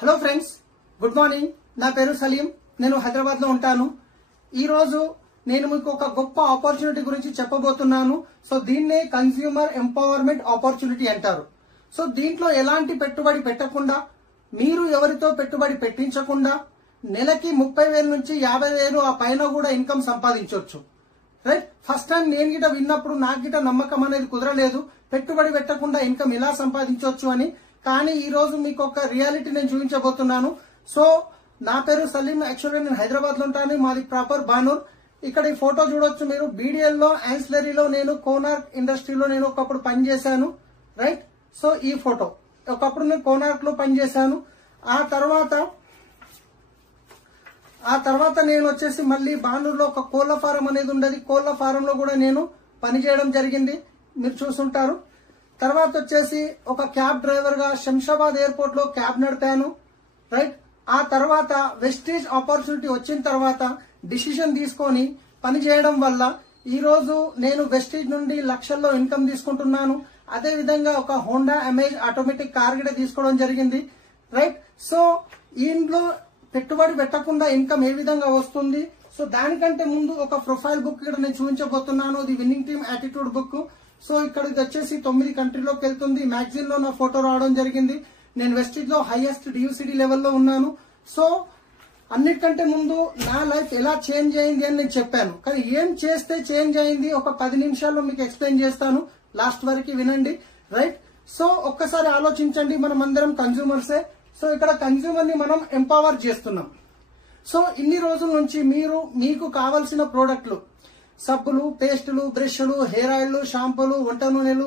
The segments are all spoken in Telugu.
Hello friends, good morning. నా పేరు సలీం. నేను హైదరాబాద్ లో ఉంటాను. ఈ రోజు నేను మీకు ఒక గొప్ప ఆపర్చునిటీ గురించి చెప్పబోతున్నాను. సో దీన్నే కన్స్యూమర్ ఎంపవర్మెంట్ ఆపర్చునిటీ అంటారు. సో దీంట్లో ఎలాంటి పెట్టుబడి పెట్టకుండా, మీరు ఎవరితో పెట్టుబడి పెట్టించకుండా నెలకి 30,000 నుంచి 50,000 ఆ పైన కూడా ఇన్కమ్ సంపాదించవచ్చు. రైట్. ఫస్ట్ టైం నేను గిట విన్నప్పుడు నాకు గిట నమ్మకం అనేది కుదరలేదు, పెట్టుబడి పెట్టకుండా ఇన్కమ్ ఎలా సంపాదించవచ్చు అని. కానీ ఈ రోజు మీకు ఒక రియాలిటీ నేను చూపించబోతున్నాను. సో నా పేరు సలీం. యాక్చువల్గా నేను హైదరాబాద్ లో ఉంటాను. మాది ప్రాపర్ బానూర్. ఇక్కడ ఈ ఫోటో చూడొచ్చు మీరు. బీడీఎల్ లో యాన్సిలరీలో నేను కోనార్క్ ఇండస్ట్రీలో నేను ఒకప్పుడు పనిచేశాను. రైట్. సో ఈ ఫోటో ఒకప్పుడు నేను కోనార్క్ లో పనిచేశాను. ఆ తర్వాత నేను వచ్చేసి మళ్ళీ బానూరులో ఒక కోళ్ల ఫారం అనేది ఉండేది. కోళ్ల ఫారంలో కూడా నేను పనిచేయడం జరిగింది, మీరు చూసుంటారు. తర్వాత వచ్చేసి ఒక క్యాబ్ డ్రైవర్ గా శంషాబాద్ ఎయిర్పోర్ట్ లో క్యాబ్ నడిపాను. రైట్. ఆ తర్వాత వెస్టేజ్ ఆపర్చునిటీ వచ్చిన తర్వాత డిసిషన్ తీసుకొని పని చేయడం వల్ల ఈ రోజు నేను వెస్టేజ్ నుండి లక్షల్లో ఇన్కమ్ తీసుకుంటున్నాను. అదే విధంగా ఒక హోండా అమేజ్ ఆటోమేటిక్ కార్ కూడా తీసుకోవడం జరిగింది. రైట్. సో ఇంట్లో పెట్టుబడి పెట్టకుండా ఇన్కమ్ ఏ విధంగా వస్తుంది, సో దానికంటే ముందు ఒక ప్రొఫైల్ బుక్ ఇక్కడ నేను చూపించబోతున్నాను. ఇది winning team attitude book. So ఇక్కడ ఇది వచ్చేసి 9 కంట్రీలోకి వెళ్తుంది. మ్యాగజైన్ లో నా ఫోటో రావడం జరిగింది. నేను వెస్టేజ్ లో హైయెస్ట్ డియూసిటీ లెవెల్లో ఉన్నాను. సో అన్నిటికంటే ముందు నా లైఫ్ ఎలా చేంజ్ అయింది అని నేను చెప్పాను. కానీ ఏం చేస్తే చేంజ్ అయింది ఒక 10 నిమిషాల్లో మీకు ఎక్స్ప్లెయిన్ చేస్తాను. లాస్ట్ వరకు వినండి. రైట్. సో ఒక్కసారి ఆలోచించండి, మనం అందరం కన్స్యూమర్సే. సో ఇక్కడ కన్స్యూమర్ ని మనం ఎంపవర్ చేస్తున్నాం. సో ఇన్ని రోజుల నుంచి మీరు మీకు కావలసిన ప్రోడక్ట్లు, సబ్బులు, పేస్టులు, బ్రష్లు, హెయిర్ ఆయిల్, షాంపూలు, వంట నూనెలు,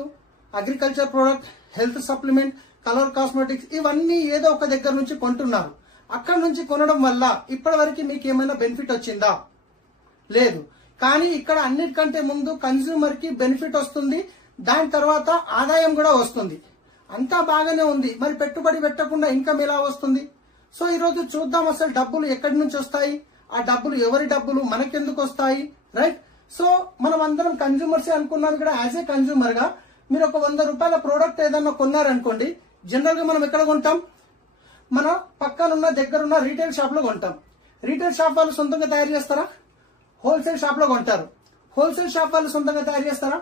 agriculture product, health supplement, colour cosmetics, ఇవన్నీ ఏదో ఒక దగ్గర నుంచి కొంటున్నారు. అక్కడ నుంచి కొనడం వల్ల ఇప్పటి వరకు మీకు ఏమైనా బెనిఫిట్ వచ్చిందా? లేదు. కానీ ఇక్కడ అన్నిటికంటే ముందు కన్స్యూమర్ కి బెనిఫిట్ వస్తుంది, దాని తర్వాత ఆదాయం కూడా వస్తుంది. అంతా బాగానే ఉంది. మరి పెట్టుబడి పెట్టకుండా ఇన్కమ్ ఎలా వస్తుంది? సో ఈ రోజు చూద్దాం అసలు డబ్బులు ఎక్కడి నుంచి వస్తాయి, ఆ డబ్బులు ఎవరి డబ్బులు, మనకెందుకు వస్తాయి. రైట్. సో మనం అందరం కన్స్యూమర్సే అనుకున్నాం. ఇక్కడ యాజ్ ఏ కన్స్యూమర్ గా మీరు ఒక 100 రూపాయల ప్రోడక్ట్ ఏదన్నా కొన్నారనుకోండి, జనరల్ గా మనం ఎక్కడ కొంటాం? మన పక్కనున్న దగ్గరున్న రీటైల్ షాప్ లో కొంటాం. రీటైల్ షాప్ వాళ్ళు సొంతంగా తయారు చేస్తారా? హోల్సేల్ షాప్ లో కొంటారు. హోల్సేల్ షాప్ వాళ్ళు సొంతంగా తయారు చేస్తారా?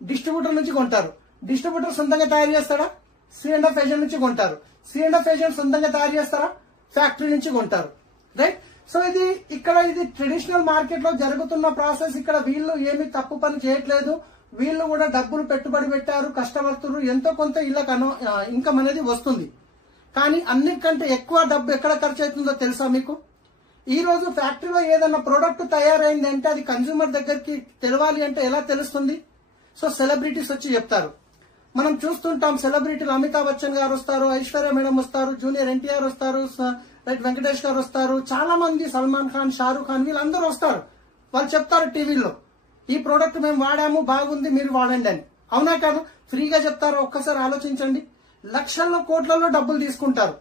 డిస్ట్రిబ్యూటర్ నుంచి కొంటారు. డిస్ట్రిబ్యూటర్ సొంతంగా తయారు చేస్తారా? C&F ఏజెంట్ నుంచి కొంటారు. C&F ఏజెంట్ సొంతంగా తయారు చేస్తారా? ఫ్యాక్టరీ నుంచి కొంటారు. రైట్. సో ఇది ట్రెడిషనల్ మార్కెట్ లో జరుగుతున్న ప్రాసెస్. ఇక్కడ వీళ్ళు ఏమి తప్పు పని చేయట్లేదు. వీళ్ళు కూడా డబ్బులు పెట్టుబడి పెట్టారు, కష్టపడుతున్నారు, ఎంతో కొంత ఇళ్ళకి ఇన్కమ్ అనేది వస్తుంది. కానీ అన్నిటికంటే ఎక్కువ డబ్బు ఎక్కడ ఖర్చు అవుతుందో తెలుసా మీకు? ఈ రోజు ఫ్యాక్టరీలో ఏదైనా ప్రోడక్ట్ తయారైంది అంటే అది కన్స్యూమర్ దగ్గరికి తెలవాలి అంటే ఎలా తెలుస్తుంది? సో సెలబ్రిటీస్ వచ్చి చెప్తారు. మనం చూస్తుంటాం, సెలబ్రిటీలు అమితాబ్ బచ్చన్ గారు వస్తారు, ఐశ్వర్య మేడం వస్తారు, జూనియర్ ఎన్టీఆర్ వస్తారు, రైట్, వెంకటేష్ గారు వస్తారు, చాలా మంది, సల్మాన్ ఖాన్, షారూక్ ఖాన్, వీళ్ళందరూ వస్తారు. వాళ్ళు చెప్తారు టీవీలో, ఈ ప్రోడక్ట్ మేము వాడాము, బాగుంది, మీరు వాడండి అని. అవునా కాదు? ఫ్రీగా చెప్తారు. ఒక్కసారి ఆలోచించండి. లక్షల్లో కోట్లలో డబ్బులు తీసుకుంటారు.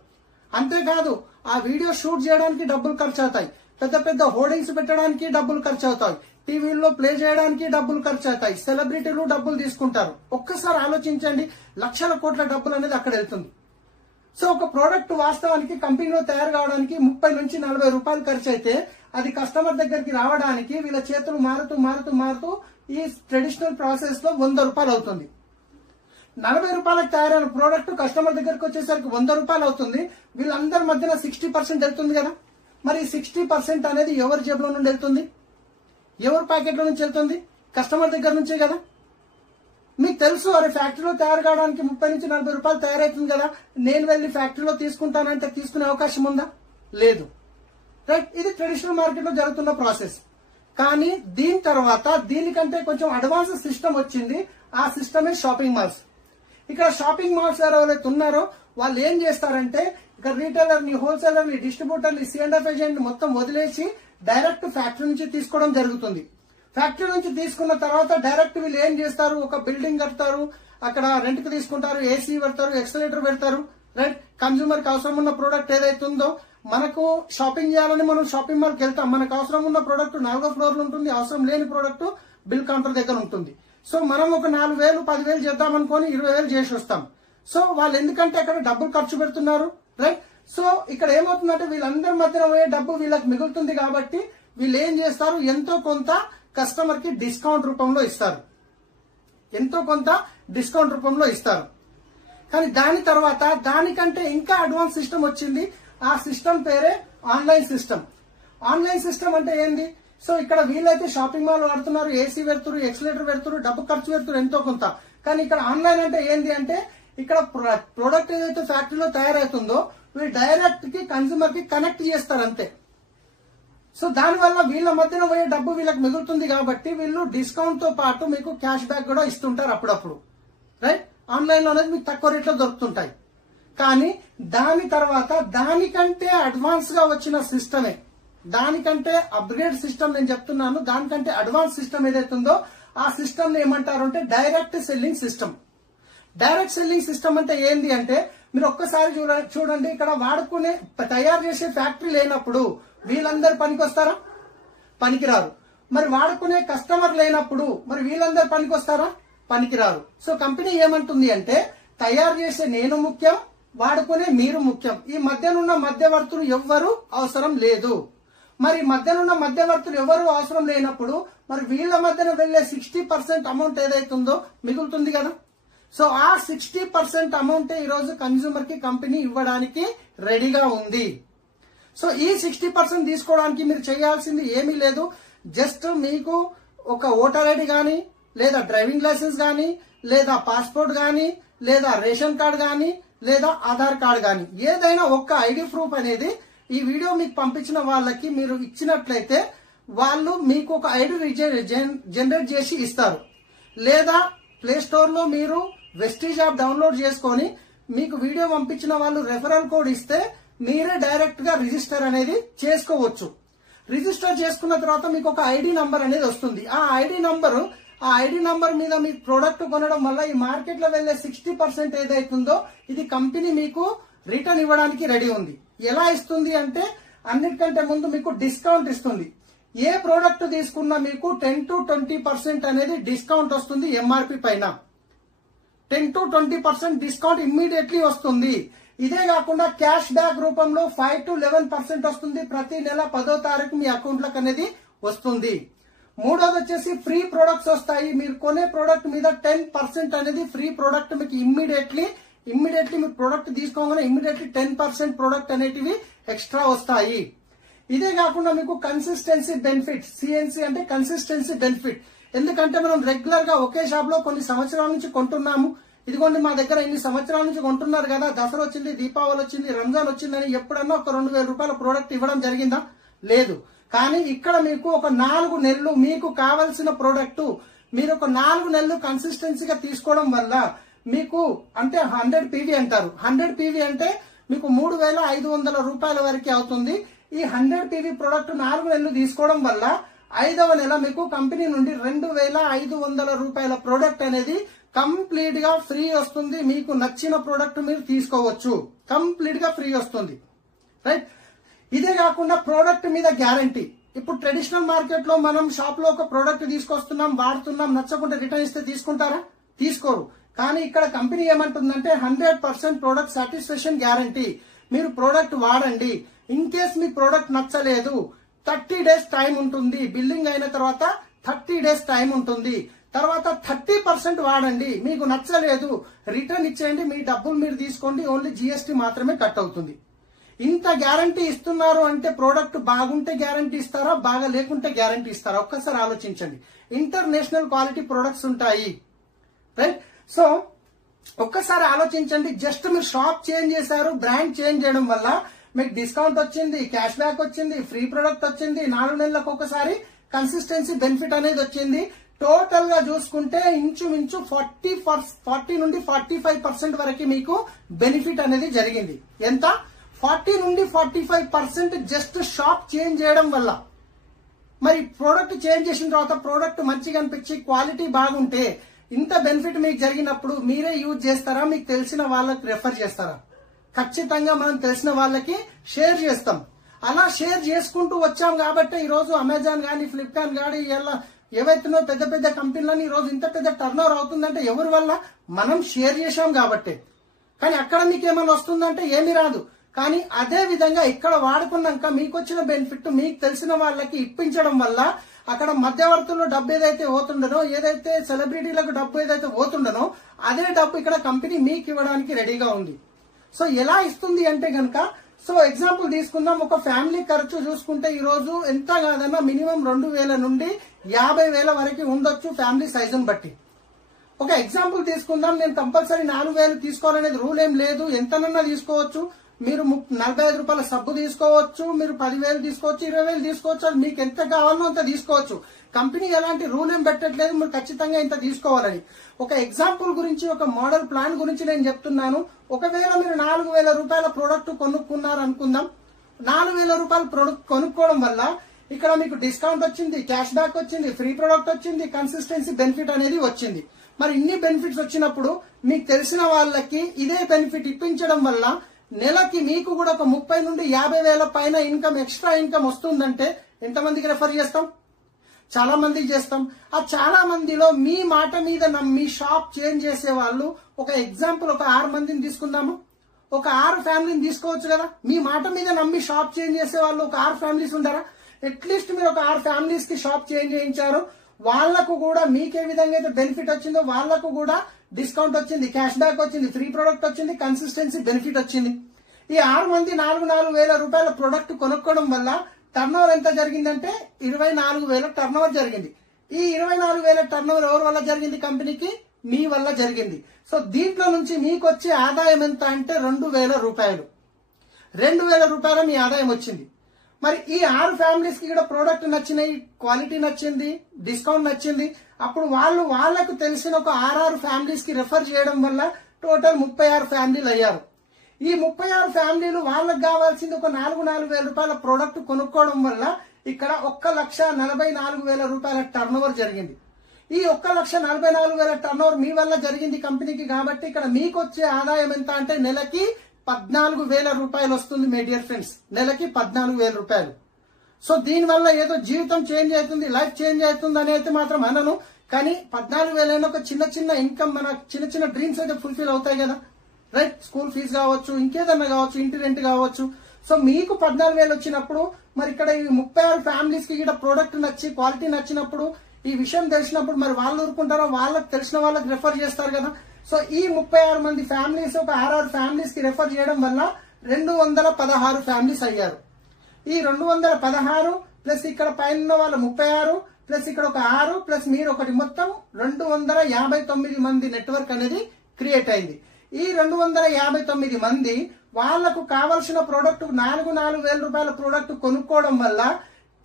అంతేకాదు ఆ వీడియో షూట్ చేయడానికి డబ్బులు ఖర్చు అవుతాయి, పెద్ద పెద్ద హోర్డింగ్స్ పెట్టడానికి డబ్బులు ఖర్చు అవుతాయి, టీవీల్లో ప్లే చేయడానికి డబ్బులు ఖర్చు అవుతాయి, సెలబ్రిటీలు డబ్బులు తీసుకుంటారు. ఒక్కసారి ఆలోచించండి, లక్షల కోట్ల డబ్బులు అనేది అక్కడ వెళ్తుంది. సో ఒక ప్రోడక్ట్ వాస్తవానికి కంపెనీలో తయారు కావడానికి 30 నుంచి 40 రూపాయలు ఖర్చు అయితే అది కస్టమర్ దగ్గరికి రావడానికి వీళ్ళ చేతులు మారుతూ ఈ ట్రెడిషనల్ ప్రాసెస్ లో 100 రూపాయలు అవుతుంది. 40 రూపాయలకు తయారైన ప్రోడక్ట్ కస్టమర్ దగ్గరికి వచ్చేసరికి 100 రూపాయలు అవుతుంది. వీళ్ళందరి మధ్యన 60% వెళ్తుంది కదా. మరి 60% అనేది ఎవరి జేబులో నుండి వెళ్తుంది? ఎవరి ప్యాకెట్లో నుంచి వెళ్తుంది? కస్టమర్ దగ్గర నుంచే కదా. మీకు తెలుసు, అరే ఫ్యాక్టరీలో తయారు కావడానికి 30 నుంచి 40 రూపాయలు తయారవుతుంది కదా, నేను వెళ్లి ఫ్యాక్టరీలో తీసుకుంటానంటే తీసుకునే అవకాశం ఉందా? లేదు. రైట్. ఇది ట్రెడిషనల్ మార్కెట్ లో జరుగుతున్న ప్రాసెస్. కానీ దీని తర్వాత దీనికంటే కొంచెం అడ్వాన్స్ సిస్టమ్ వచ్చింది. ఆ సిస్టమే షాపింగ్ మాల్స్. ఇక్కడ షాపింగ్ మాల్స్ ఎవరైతే ఉన్నారో వాళ్ళు ఏం చేస్తారంటే, ఇక్కడ రీటైలర్ ని, హోల్సేలర్ ని, డిస్ట్రిబ్యూటర్ ని, C&F ఏజెంట్ మొత్తం వదిలేసి డైరెక్ట్ ఫ్యాక్టరీ నుంచి తీసుకోవడం జరుగుతుంది. ఫ్యాక్టరీ నుంచి తీసుకున్న తర్వాత డైరెక్ట్ వీళ్ళు ఏం చేస్తారు, ఒక బిల్డింగ్ కడతారు, అక్కడ రెంట్ కి తీసుకుంటారు, ఏసీ పెడతారు, ఎక్సలేటర్ పెడతారు. రైట్. కన్స్యూమర్ కి అవసరం ఉన్న ప్రోడక్ట్ ఏదైతే ఉందో, మనకు షాపింగ్ చేయాలని మనం షాపింగ్ మాల్ కి వెళ్తాం, మనకు అవసరం ఉన్న ప్రోడక్ట్ 4వ ఫ్లోర్ లో ఉంటుంది, అవసరం లేని ప్రోడక్ట్ బిల్ కౌంటర్ దగ్గర ఉంటుంది. సో మనం ఒక 4,000 10,000 చేద్దాం అనుకోని 20,000 చేసి వస్తాం. సో వాళ్ళు ఎందుకంటే అక్కడ డబ్బులు ఖర్చు పెడుతున్నారు. రైట్. సో ఇక్కడ ఏమవుతుందంటే వీళ్ళందరి మధ్యన పోయే డబ్బు వీళ్ళకి మిగులుతుంది కాబట్టి వీళ్ళు ఏం చేస్తారు, ఎంతో కొంత కస్టమర్ కి డిస్కౌంట్ రూపంలో ఇస్తారు, ఎంతో కొంత డిస్కౌంట్ రూపంలో ఇస్తారు. కానీ దాని తర్వాత దానికంటే ఇంకా అడ్వాన్స్ సిస్టమ్ వచ్చింది. ఆ సిస్టమ్ పేరే ఆన్లైన్ సిస్టమ్. ఆన్లైన్ సిస్టమ్ అంటే ఏంది? సో ఇక్కడ వీళ్ళైతే షాపింగ్ మాల్ వాడుతున్నారు, ఏసీ పెడుతున్నారు, ఎక్సలేటర్ పెడుతున్నారు, డబ్బు ఖర్చు పెడుతున్నారు ఎంతో కొంత. కానీ ఇక్కడ ఆన్లైన్ అంటే ఏంది అంటే ఇక్కడ ప్రొడక్ట్ ఏదైతే ఫ్యాక్టరీలో తయారవుతుందో వీళ్ళు డైరెక్ట్ కి కన్స్యూమర్ కి కనెక్ట్ చేస్తారు అంతే. సో దానివల్ల వీళ్ళ మధ్యన పోయే డబ్బు వీళ్ళకి మిగులుతుంది కాబట్టి వీళ్ళు డిస్కౌంట్ తో పాటు మీకు క్యాష్ బ్యాక్ కూడా ఇస్తుంటారు అప్పుడప్పుడు, రైట్? ఆన్లైన్ లో అనేది మీకు తక్కువ రేట్లో దొరుకుతుంటాయి. కానీ దాని తర్వాత దానికంటే అడ్వాన్స్ గా వచ్చిన సిస్టమే, దానికంటే అప్గ్రేడ్ సిస్టమ్ నేను చెప్తున్నాను, దానికంటే అడ్వాన్స్ సిస్టమ్ ఏదైతే ఉందో ఆ సిస్టమ్ ఏమంటారు అంటే direct selling system. Direct selling system అంటే ఏంది అంటే మీరు ఒక్కసారి చూడండి, ఇక్కడ వాడుకునే తయారు చేసే ఫ్యాక్టరీ లేనప్పుడు వీళ్ళందరూ పనికొస్తారా? పనికిరారు. మరి వాడుకునే కస్టమర్ లేనప్పుడు మరి వీళ్ళందరూ పనికొస్తారా? పనికిరారు. సో కంపెనీ ఏమంటుంది అంటే తయారు చేసే నేను ముఖ్యం, వాడుకునే మీరు ముఖ్యం, ఈ మధ్యనున్న మధ్యవర్తులు ఎవ్వరూ అవసరం లేదు. మరి మధ్యనున్న మధ్యవర్తులు ఎవరు అవసరం లేనప్పుడు మరి వీళ్ళ మధ్యన వెళ్లే 60% అమౌంట్ ఏదైతుందో మిగులుతుంది కదా. సో ఆ 60% అమౌంట్ ఈ రోజు కన్స్యూమర్ కి కంపెనీ ఇవ్వడానికి రెడీగా ఉంది. సో ఈ 60% తీసుకోవడానికి మీరు చేయాల్సింది ఏమీ లేదు. జస్ట్ మీకు ఒక ఓటర్ ఐడి గానీ, లేదా డ్రైవింగ్ లైసెన్స్ గానీ, లేదా పాస్పోర్ట్ గానీ, లేదా రేషన్ కార్డ్ గానీ, లేదా ఆధార్ కార్డ్ గానీ ఏదైనా ఒక్క ఐడి ప్రూఫ్ అనేది ఈ వీడియో మీకు పంపించిన వాళ్ళకి మీరు ఇచ్చినట్లయితే వాళ్ళు మీకు ఒక ఐడి జనరేట్ చేసి ఇస్తారు. లేదా ప్లే స్టోర్ లో మీరు వెస్టీజ్ యాప్ డౌన్లోడ్ చేసుకొని మీకు వీడియో పంపించిన వాళ్ళు రెఫరల్ కోడ్ ఇస్తే మీరే డైరెక్ట్ గా రిజిస్టర్ అనేది చేసుకోవచ్చు. రిజిస్టర్ చేసుకున్న తర్వాత మీకు ఒక ఐడి నంబర్ అనేది వస్తుంది. ఆ ఐడి నంబర్ మీద మీ ప్రోడక్ట్ కొనడం వల్ల ఈ మార్కెట్ లో వెళ్లే 60% ఏదైతుందో ఇది కంపెనీ మీకు రిటర్న్ ఇవ్వడానికి రెడీ ఉంది. ఎలా ఇస్తుంది అంటే అన్నిటికంటే ముందు మీకు డిస్కౌంట్ ఇస్తుంది. ఏ ప్రోడక్ట్ తీసుకున్నా మీకు 10 to 20% అనేది డిస్కౌంట్ వస్తుంది. ఎంఆర్పి పైన 10 to 20% డిస్కౌంట్ ఇమ్మీడియట్లీ వస్తుంది. ఇదే కాకుండా క్యాష్ బ్యాక్ రూపంలో 5 to 11% వస్తుంది. ప్రతి నెల 10వ తారీఖు మీ అకౌంట్లకు అనేది వస్తుంది. మూడోది వచ్చేసి ఫ్రీ ప్రొడక్ట్స్ వస్తాయి. మీరు కొనే ప్రోడక్ట్ మీద 10% అనేది ఫ్రీ ప్రొడక్ట్ మీకు ఇమ్మీడియట్లీ మీరు ప్రొడక్ట్ తీసుకోగానే ఇమ్మీడియట్లీ 10% ప్రొడక్ట్ అనేటివి ఎక్స్ట్రా వస్తాయి. ఇదే కాకుండా మీకు కన్సిస్టెన్సీ బెనిఫిట్, సిఎన్సి అంటే కన్సిస్టెన్సీ బెనిఫిట్. ఎందుకంటే మనం రెగ్యులర్ గా ఒకే షాప్ లో కొన్ని సంవత్సరాల నుంచి కొంటున్నాము. ఇదిగోండి మా దగ్గర ఇన్ని సంవత్సరాల నుంచి కొంటున్నారు కదా, దసరా వచ్చింది, దీపావళి వచ్చింది, రంజాన్ వచ్చిందని ఎప్పుడన్నా ఒక 2000 రూపాయల ప్రోడక్ట్ ఇవ్వడం జరిగిందా? లేదు. కానీ ఇక్కడ మీకు ఒక 4 నెలలు మీకు కావలసిన ప్రోడక్ట్ మీరు ఒక 4 నెలలు కన్సిస్టెన్సీగా తీసుకోవడం వల్ల మీకు అంటే 100 PV అంటారు. 100 PV అంటే మీకు 3500 రూపాయల వరకు అవుతుంది. ఈ 100 PV ప్రోడక్ట్ 4 నెలలు తీసుకోవడం వల్ల 5వ నెల మీకు కంపెనీ నుండి 2500 రూపాయల ప్రోడక్ట్ అనేది కంప్లీట్ గా ఫ్రీ వస్తుంది. మీకు నచ్చిన ప్రోడక్ట్ మీరు తీసుకోవచ్చు, కంప్లీట్ గా ఫ్రీ వస్తుంది, రైట్? ఇదే కాకుండా ప్రోడక్ట్ మీద గ్యారంటీ. ఇప్పుడు ట్రెడిషనల్ మార్కెట్ లో మనం షాప్ లో ఒక ప్రోడక్ట్ తీసుకొస్తున్నాం, వాడుతున్నాం, నచ్చకుంటే రిటర్న్ ఇస్తే తీసుకుంటారా? తీసుకోరు. కానీ ఇక్కడ కంపెనీ ఏమంటుందంటే 100% ప్రోడక్ట్ సాటిస్ఫాక్షన్ గ్యారంటీ. మీరు ప్రోడక్ట్ వాడండి, ఇన్ కేస్ మీ ప్రోడక్ట్ నచ్చలేదు 30 days టైం ఉంటుంది. బిల్లింగ్ అయిన తర్వాత 30 days టైం ఉంటుంది. తర్వాత 30% వాడండి, మీకు నచ్చలేదు రిటర్న్ ఇచ్చేయండి, మీ డబ్బులు మీరు తీసుకోండి, ఓన్లీ GST మాత్రమే కట్ అవుతుంది. ఇంత గ్యారంటీ ఇస్తున్నారు అంటే ప్రోడక్ట్ బాగుంటే గ్యారంటీ ఇస్తారా, బాగా లేకుంటే గ్యారంటీ ఇస్తారా? ఒక్కసారి ఆలోచించండి. ఇంటర్నేషనల్ క్వాలిటీ ప్రొడక్ట్స్ ఉంటాయి, రైట్? సో ఒక్కసారి ఆలోచించండి. జస్ట్ మీరు షాప్ చేంజ్ చేశారు, బ్రాండ్ చేంజ్ చేయడం వల్ల మీకు డిస్కౌంట్ వచ్చింది, క్యాష్ బ్యాక్ వచ్చింది, ఫ్రీ ప్రొడక్ట్ వచ్చింది, 4 నెలలకు ఒకసారి కన్సిస్టెన్సీ బెనిఫిట్ అనేది వచ్చింది. టోటల్ గా చూసుకుంటే ఇంచుమించు 40 నుండి 45% వరకు మీకు బెనిఫిట్ అనేది జరిగింది. ఎంత? 40 నుండి 45% జస్ట్ షాప్ చేంజ్ చేయడం వల్ల. మరి ప్రోడక్ట్ చేంజ్ చేసిన తర్వాత ప్రోడక్ట్ మంచిగా అనిపించి క్వాలిటీ బాగుంటే ఇంత బెనిఫిట్ మీకు జరిగినప్పుడు మీరే యూజ్ చేస్తారా, మీకు తెలిసిన వాళ్ళకి రెఫర్ చేస్తారా? ఖచ్చితంగా మనం తెలిసిన వాళ్ళకి షేర్ చేస్తాం. అలా షేర్ చేసుకుంటూ వచ్చాం కాబట్టి ఈ రోజు అమెజాన్ గానీ, ఫ్లిప్కార్ట్ గానీ, ఇలా ఏవైతున్నాయో పెద్ద పెద్ద కంపెనీలని ఈ రోజు ఇంత పెద్ద టర్న్ ఓవర్ అవుతుందంటే ఎవరి వల్ల? మనం షేర్ చేశాం కాబట్టి. కానీ అక్కడ మీకు ఏమైనా వస్తుందంటే ఏమీ రాదు. కానీ అదే విధంగా ఇక్కడ వాడుకున్నాక మీకు వచ్చిన బెనిఫిట్ మీకు తెలిసిన వాళ్ళకి ఇప్పించడం వల్ల అక్కడ మధ్యవర్తుల్లో డబ్బు ఏదైతే పోతుండనో, ఏదైతే సెలబ్రిటీలకు డబ్బు ఏదైతే పోతుండనో అదే డబ్బు ఇక్కడ కంపెనీ మీకు ఇవ్వడానికి రెడీగా ఉంది. సో ఎలా ఇస్తుంది అంటే గనక, సో ఎగ్జాంపుల్ తీసుకుందాం. ఒక ఫ్యామిలీ ఖర్చు చూసుకుంటే ఈ రోజు ఎంత కాదన్నా మినిమం 2,000 నుండి 50,000 వరకు ఉండొచ్చు ఫ్యామిలీ సైజుని బట్టి. ఒక ఎగ్జాంపుల్ తీసుకుందాం. నేను కంపల్సరీ 4,000 తీసుకోవాలనేది రూల్ ఏం లేదు, ఎంతనన్నా తీసుకోవచ్చు. మీరు 45 రూపాయల సబ్బు తీసుకోవచ్చు, మీరు 10,000 తీసుకోవచ్చు, 20,000 తీసుకోవచ్చు. అది మీకు ఎంత కావాలో అంత తీసుకోవచ్చు. కంపెనీ ఎలాంటి రూల్ ఏం పెట్టట్లేదు మీరు ఖచ్చితంగా ఇంత తీసుకోవాలని. ఒక ఎగ్జాంపుల్ గురించి, ఒక మోడల్ ప్లాన్ గురించి నేను చెప్తున్నాను. ఒకవేళ మీరు 4,000 రూపాయల ప్రోడక్ట్ కొనుక్కున్నారు అనుకుందాం. 4,000 రూపాయల ప్రోడక్ట్ కొనుక్కోవడం వల్ల ఇక్కడ మీకు డిస్కౌంట్ వచ్చింది, క్యాష్ బ్యాక్ వచ్చింది, ఫ్రీ ప్రోడక్ట్ వచ్చింది, కన్సిస్టెన్సీ బెనిఫిట్ అనేది వచ్చింది. మరి ఇన్ని బెనిఫిట్స్ వచ్చినప్పుడు మీకు తెలిసిన వాళ్ళకి ఇదే బెనిఫిట్ ఇప్పించడం వల్ల నెలకి మీకు కూడా ఒక 30 నుండి 50,000 పైన ఇన్కమ్, ఎక్స్ట్రా ఇన్కమ్ వస్తుందంటే ఎంతమందికి రెఫర్ చేస్తాం? చాలా మందికి చేస్తాం. ఆ చాలా మందిలో మీ మాట మీద నమ్మి షాప్ చేంజ్ చేసే వాళ్ళు, ఒక ఎగ్జాంపుల్ ఒక 6 మందిని తీసుకుందాము. ఒక 6 ఫ్యామిలీని తీసుకోవచ్చు కదా. మీ మాట మీద నమ్మి షాప్ చేంజ్ చేసే వాళ్ళు ఒక 6 ఫ్యామిలీస్ ఉంటారా? అట్లీస్ట్ మీరు ఒక 6 ఫ్యామిలీస్ కి షాప్ చేంజ్ చేయించారు. వాళ్లకు కూడా మీకే విధంగా అయితే బెనిఫిట్ వచ్చిందో వాళ్లకు కూడా డిస్కౌంట్ వచ్చింది, క్యాష్ బ్యాక్ వచ్చింది, ఫ్రీ ప్రొడక్ట్ వచ్చింది, కన్సిస్టెన్సీ బెనిఫిట్ వచ్చింది. ఈ 6 మంది 4,000 రూపాయల ప్రొడక్ట్ కొనుక్కోవడం వల్ల టర్నోవర్ ఎంత జరిగిందంటే 24,000 టర్నోవర్ జరిగింది. ఈ 24,000 టర్నోవర్ ఎవరి వల్ల జరిగింది? కంపెనీకి మీ వల్ల జరిగింది. సో దీంట్లో నుంచి మీకు వచ్చే ఆదాయం ఎంత అంటే 2,000 రూపాయలు. 2,000 రూపాయల మీ ఆదాయం వచ్చింది. మరి ఈ 6 ఫ్యామిలీస్ కి కూడా ప్రోడక్ట్ నచ్చినాయి, క్వాలిటీ నచ్చింది, డిస్కౌంట్ నచ్చింది. అప్పుడు వాళ్ళకు తెలిసిన ఒక 6 ఫ్యామిలీస్ కి రెఫర్ చేయడం వల్ల టోటల్ 36 ఫ్యామిలీలు అయ్యారు. ఈ 36 ఫ్యామిలీలు వాళ్ళకి కావాల్సింది ఒక 4,000 రూపాయల ప్రోడక్ట్ కొనుక్కోవడం వల్ల ఇక్కడ 1,44,000 రూపాయల టర్నోవర్ జరిగింది. ఈ 1,44,000 టర్నోవర్ మీ వల్ల జరిగింది కంపెనీకి. కాబట్టి ఇక్కడ మీకు వచ్చే ఆదాయం ఎంత అంటే నెలకి 14,000 రూపాయలు వస్తుంది మై డియర్ ఫ్రెండ్స్. నెలకి 14,000 రూపాయలు. సో దీనివల్ల ఏదో జీవితం చేంజ్ అవుతుంది, లైఫ్ చేంజ్ అవుతుంది అని అయితే మాత్రం అనను. కానీ 14,000 ఒక చిన్న ఇన్కమ్, మన చిన్న డ్రీమ్స్ అయితే ఫుల్ఫిల్ అవుతాయి కదా, రైట్? స్కూల్ ఫీజు కావచ్చు, ఇంకేదన్నా కావచ్చు, ఇంటి రెంట్ కావచ్చు. సో మీకు 14,000 వచ్చినప్పుడు మరి ఇక్కడ ఈ 36 ఫ్యామిలీస్ కి ఇక్కడ ప్రోడక్ట్ నచ్చి క్వాలిటీ నచ్చినప్పుడు, ఈ విషయం తెలిసినప్పుడు మరి వాళ్ళు ఊరుకుంటారో, వాళ్ళకి తెలిసిన వాళ్ళకి రెఫర్ చేస్తారు కదా. సో ఈ 36 మంది ఫ్యామిలీస్ ఒక 6 ఫ్యామిలీస్ కి రెఫర్ చేయడం వల్ల 216 ఫ్యామిలీస్ అయ్యారు. ఈ 216 ప్లస్ ఇక్కడ పైన వాళ్ళ 36 ప్లస్ ఇక్కడ ఒక 6 ప్లస్ మీరు ఒకటి, మొత్తం 259 మంది నెట్వర్క్ అనేది క్రియేట్ అయింది. ఈ 259 మంది వాళ్లకు కావాల్సిన ప్రోడక్ట్ 4,000 రూపాయల ప్రోడక్ట్ కొనుక్కోవడం వల్ల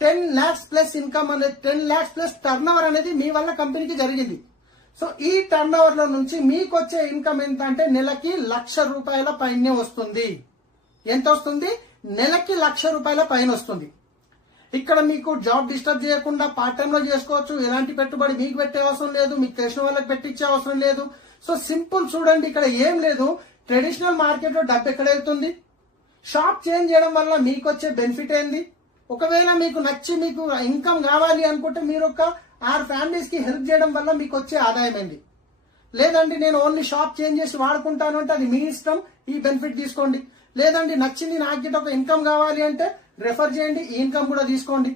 10 lakhs ప్లస్ ఇన్కమ్ అనేది, 10 lakhs ప్లస్ టర్న్ ఓవర్ అనేది మీ వల్ల కంపెనీకి జరిగింది. సో ఈ టర్న్ ఓవర్ లో నుంచి మీకు వచ్చే ఇన్కమ్ ఎంత అంటే నెలకి 1,00,000 రూపాయల పైనే వస్తుంది. ఎంత వస్తుంది? నెలకి 1,00,000 రూపాయల పైన వస్తుంది. ఇక్కడ మీకు జాబ్ డిస్టర్బ్ చేయకుండా పార్ట్ టైం లో చేసుకోవచ్చు. ఎలాంటి పెట్టుబడి మీకు పెట్టే అవసరం లేదు, మీకు తెలిసిన వాళ్ళకి పెట్టించే అవసరం లేదు. సో సింపుల్ చూడండి, ఇక్కడ ఏం లేదు. ట్రెడిషనల్ మార్కెట్ లో డబ్బు ఎక్కడ వెళ్తుంది? షాప్ చేంజ్ చేయడం వల్ల మీకు వచ్చే బెనిఫిట్ ఏంది? ఒకవేళ మీకు నచ్చి మీకు ఇన్కమ్ కావాలి అనుకుంటే మీరు ఒక 6 ఫ్యామిలీస్ కి హెల్ప్ చేయడం వల్ల మీకు వచ్చే ఆదాయం ఏంది? లేదండి నేను ఓన్లీ షాప్ చేంజ్ చేసి వాడుకుంటాను అంటే అది మీ ఇష్టం, ఈ బెనిఫిట్ తీసుకోండి. లేదండి నచ్చింది నాకు ఒక ఇన్కమ్ కావాలి అంటే రెఫర్ చేయండి, ఈ ఇన్కమ్ కూడా తీసుకోండి.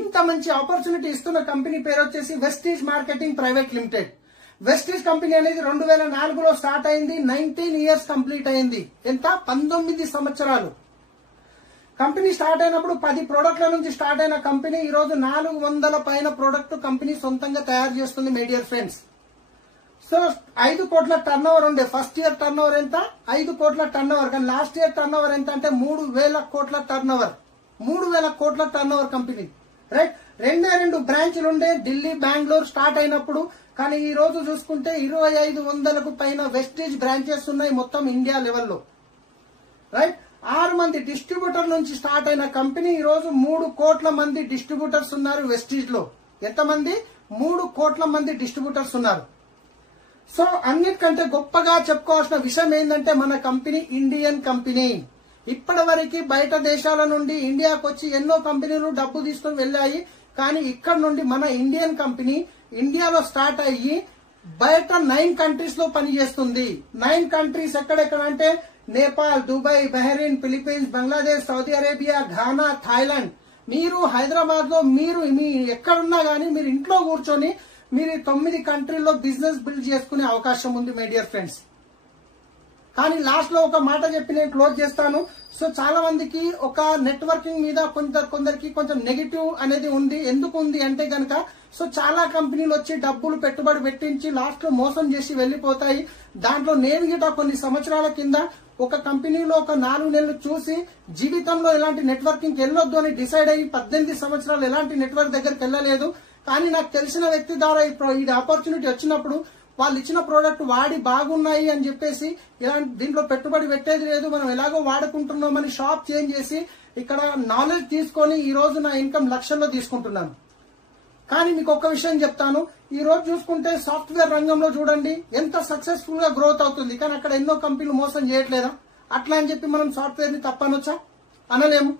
ఇంత మంచి ఆపర్చునిటీ ఇస్తున్న కంపెనీ పేరు వచ్చేసి Vestige marketing private limited. Vestige company అనేది 2004లో స్టార్ట్ అయింది. 19 years కంప్లీట్ అయింది. ఎంత? 19 సంవత్సరాలు. కంపెనీ స్టార్ట్ అయినప్పుడు 10 ప్రోడక్ట్ల నుంచి స్టార్ట్ అయిన కంపెనీ ఈ రోజు 400 పైన ప్రోడక్ట్ కంపెనీ సొంతంగా తయారు చేస్తుంది మై డియర్ ఫ్రెండ్స్. సో 5 కోట్ల టర్న్ ఓవర్ ఉండే. ఫస్ట్ ఇయర్ టర్న్ ఓవర్ ఎంత? 5 కోట్ల టర్న్ ఓవర్. కానీ లాస్ట్ ఇయర్ టర్న్ ఓవర్ ఎంత అంటే 3,000 కోట్ల టర్న్ ఓవర్. 3,000 కోట్ల టర్న్ ఓవర్ కంపెనీ, రైట్? 2 బ్రాంచ్లు ఉండే, ఢిల్లీ, బెంగళూరు స్టార్ట్ అయినప్పుడు. కానీ ఈ రోజు చూసుకుంటే 2,500కు పైన వెస్టీజ్ బ్రాంచెస్ ఉన్నాయి మొత్తం ఇండియా లెవెల్లో, రైట్? 6 మంది డిస్ట్రిబ్యూటర్ నుంచి స్టార్ట్ అయిన కంపెనీ ఈ రోజు 3 కోట్ల మంది డిస్ట్రిబ్యూటర్స్ ఉన్నారు వెస్టీజ్ లో. ఎంతమంది? 3 కోట్ల మంది డిస్ట్రిబ్యూటర్స్ ఉన్నారు. సో అన్నిటికంటే గొప్పగా చెప్పుకోవాల్సిన విషయం ఏంటంటే మన కంపెనీ ఇండియన్ కంపెనీ. ఇప్పటి వరకు బయట దేశాల నుండి ఇండియాకు వచ్చి ఎన్నో కంపెనీలు డబ్బు తీసుకుని వెళ్ళాయి. కానీ ఇక్కడ నుండి మన ఇండియన్ కంపెనీ ఇండియాలో స్టార్ట్ అయ్యి బయట 9 కంట్రీస్ లో పనిచేస్తుంది. 9 కంట్రీస్ ఎక్కడెక్కడ అంటే Nepal, Dubai, Bahrain, Philippines, Bangladesh, Saudi Arabia, Ghana, Thailand. మీరు హైదరాబాద్ లో మీరు మీ ఎక్కడున్నా గానీ మీరు ఇంట్లో కూర్చొని మీరు 9 కంట్రీల్లో బిజినెస్ బిల్డ్ చేసుకునే అవకాశం ఉంది మై డియర్ ఫ్రెండ్స్. కానీ లాస్ట్ లో ఒక మాట చెప్పి నేను క్లోజ్ చేస్తాను. సో చాలా మందికి ఒక నెట్వర్కింగ్ మీద కొందరికి కొంచెం నెగిటివ్ అనేది ఉంది. ఎందుకు ఉంది అంటే గనక సో చాలా కంపెనీలు వచ్చి డబ్బులు పెట్టుబడి పెట్టించి లాస్ట్ లో మోసం చేసి వెళ్లిపోతాయి. దాంట్లో నేను గిట కొన్ని సంవత్సరాల కింద ఒక కంపెనీలో ఒక 4 నెలలు చూసి జీవితంలో ఎలాంటి నెట్వర్కింగ్ వెళ్ళొద్దు అని డిసైడ్ అయ్యి 18 సంవత్సరాలు ఎలాంటి నెట్వర్క్ దగ్గరికి వెళ్ళలేదు. కానీ నాకు తెలిసిన వ్యక్తి ద్వారా ఈ ఆపర్చునిటీ వచ్చినప్పుడు వాళ్ళు ఇచ్చిన ప్రోడక్ట్ వాడి బాగున్నాయి అని చెప్పేసి ఇలాంటి దీంట్లో పెట్టుబడి పెట్టేది లేదు, మనం ఎలాగో వాడుకుంటున్నామని షాప్ చేంజ్ చేసి ఇక్కడ నాలెడ్జ్ తీసుకొని ఈ రోజు నా ఇన్కమ్ లక్షల్లో తీసుకుంటున్నాను. కానీ మీకు ఒక్క విషయం చెప్తాను, ఈ రోజు చూసుకుంటే సాఫ్ట్వేర్ రంగంలో చూడండి ఎంత సక్సెస్ఫుల్ గా గ్రోత్ అవుతుంది. కానీ అక్కడ ఎన్నో కంపెనీలు మోసం చేయట్లేదా? అట్లా అని చెప్పి మనం సాఫ్ట్వేర్ ని తప్పనొచ్చా? అనలేము.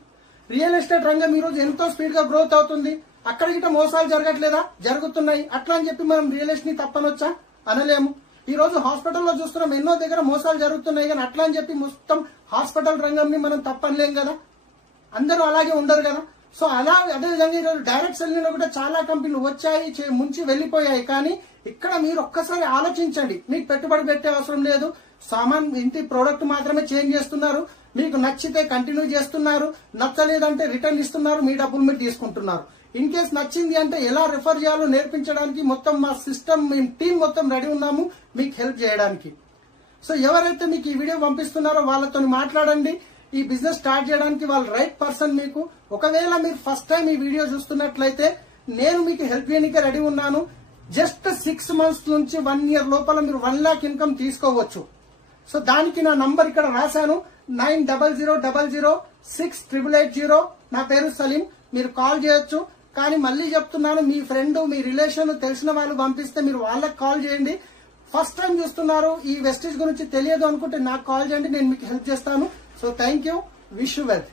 రియల్ ఎస్టేట్ రంగం ఈ రోజు ఎంతో స్పీడ్ గా గ్రోత్ అవుతుంది, అక్కడ గిట్ట మోసాలు జరగట్లేదా? జరుగుతున్నాయి. అట్లా అని చెప్పి మనం రియల్ ఎస్టేట్ ని తప్పనొచ్చా? అనలేము. ఈ రోజు హాస్పిటల్లో చూస్తున్నాం ఎన్నో దగ్గర మోసాలు జరుగుతున్నాయి, కానీ అట్లా అని చెప్పి మొత్తం హాస్పిటల్ రంగంని మనం తప్పనలేం కదా. అందరూ అలాగే ఉండరు కదా. సో అదే విధంగా ఈరోజు డైరెక్ట్ సెల్లింగ్ లో కూడా చాలా కంపెనీలు వచ్చాయి, ముంచి వెళ్లిపోయాయి. కానీ ఇక్కడ మీరు ఒక్కసారి ఆలోచించండి, మీకు పెట్టుబడి పెట్టే అవసరం లేదు. సామాన్ ఇంటి ప్రోడక్ట్ మాత్రమే చేంజ్ చేస్తున్నారు. మీకు నచ్చితే కంటిన్యూ చేస్తున్నారు, నచ్చలేదంటే రిటర్న్ ఇస్తున్నారు, మీ డబ్బులు మీరు తీసుకుంటున్నారు. ఇన్ కేస్ నచ్చింది అంటే ఎలా రిఫర్ చేయాలో నేర్పించడానికి మొత్తం మా సిస్టమ్ మేము టీం మొత్తం రెడీ ఉన్నాము మీకు హెల్ప్ చేయడానికి. సో ఎవరైతే మీకు ఈ వీడియో పంపిస్తున్నారో వాళ్ళతో మాట్లాడండి. ఈ బిజినెస్ స్టార్ట్ చేయడానికి వాళ్ళు రైట్ పర్సన్ మీకు. ఒకవేళ మీరు ఫస్ట్ టైం ఈ వీడియో చూస్తున్నట్లయితే నేను మీకు హెల్ప్ చేయడానికి రెడీ ఉన్నాను. జస్ట్ 6 months నుంచి 1 year లోపల మీరు 1 lakh ఇన్కమ్ తీసుకోవచ్చు. సో దానికి నా నంబర్ ఇక్కడ రాశాను, 9000068880. నా పేరు సలీం. మీరు కాల్ చేయొచ్చు. కానీ మళ్ళీ చెప్తున్నాను, మీ ఫ్రెండ్ మీ రిలేషన్ తెలిసిన వాళ్ళు పంపిస్తే మీరు వాళ్ళకి కాల్ చేయండి. ఫస్ట్ టైం చూస్తున్నారు, ఈ వెస్టేజ్ గురించి తెలియదు అనుకుంటే నాకు కాల్ చేయండి, నేను మీకు హెల్ప్ చేస్తాను. So thank you, wish you well.